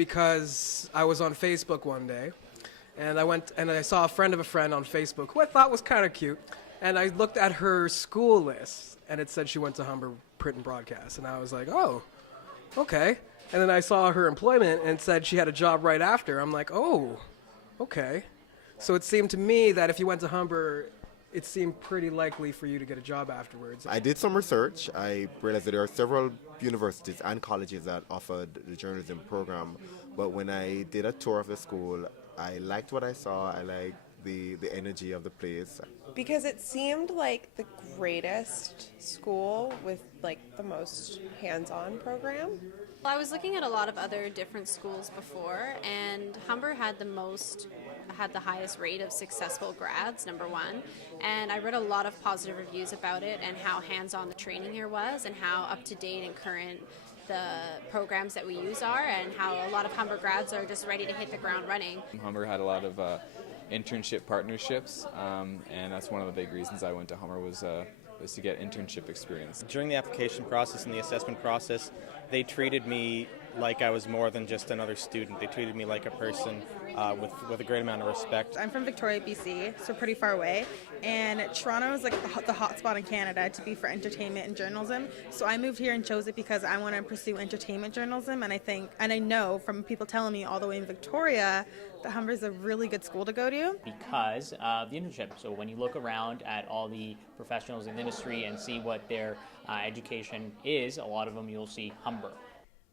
because I was on Facebook one day, and I went and I saw a friend of a friend on Facebook who I thought was kind of cute, and I looked at her school list, and it said she went to Humber Print and Broadcast, and I was like, oh, okay. And then I saw her employment and it said she had a job right after. I'm like, oh, okay. So it seemed to me that if you went to Humber, it seemed pretty likely for you to get a job afterwards. I did some research. I realized that there are several universities and colleges that offered the journalism program. But when I did a tour of the school, I liked what I saw. I liked the energy of the place. Because it seemed like the greatest school with like the most hands-on program. Well, I was looking at a lot of other different schools before, and Humber had the highest rate of successful grads, number one, and I read a lot of positive reviews about it and how hands-on the training here was and how up-to-date and current the programs that we use are, and how a lot of Humber grads are just ready to hit the ground running. Humber had a lot of internship partnerships, and that's one of the big reasons I went to Humber was to get internship experience. During the application process and the assessment process, they treated me like I was more than just another student. They treated me like a person with a great amount of respect. I'm from Victoria, BC, so pretty far away, and Toronto is like the hot spot in Canada to be for entertainment and journalism. So I moved here and chose it because I want to pursue entertainment journalism, and I know from people telling me all the way in Victoria that Humber is a really good school to go to. Because of the internship. So when you look around at all the professionals in the industry and see what their education is, a lot of them you'll see Humber.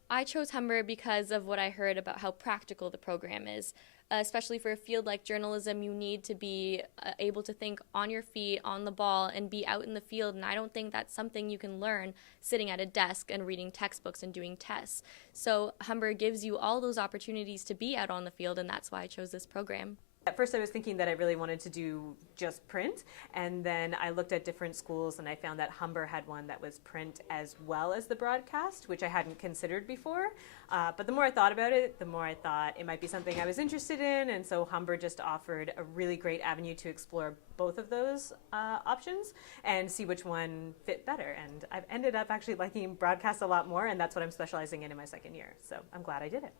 I chose Humber because of what I heard about how practical the program is. Especially for a field like journalism, you need to be able to think on your feet, on the ball, and be out in the field. And I don't think that's something you can learn sitting at a desk and reading textbooks and doing tests. So Humber gives you all those opportunities to be out on the field, and that's why I chose this program. At first I was thinking that I really wanted to do just print, and then I looked at different schools and I found that Humber had one that was print as well as the broadcast, which I hadn't considered before. But the more I thought about it, the more I thought it might be something I was interested in, and so Humber just offered a really great avenue to explore both of those options and see which one fit better. And I've ended up actually liking broadcast a lot more, and that's what I'm specializing in my second year. So I'm glad I did it.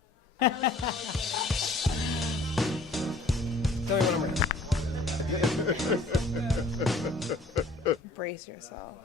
Tell me what I'm ready. Brace yourself.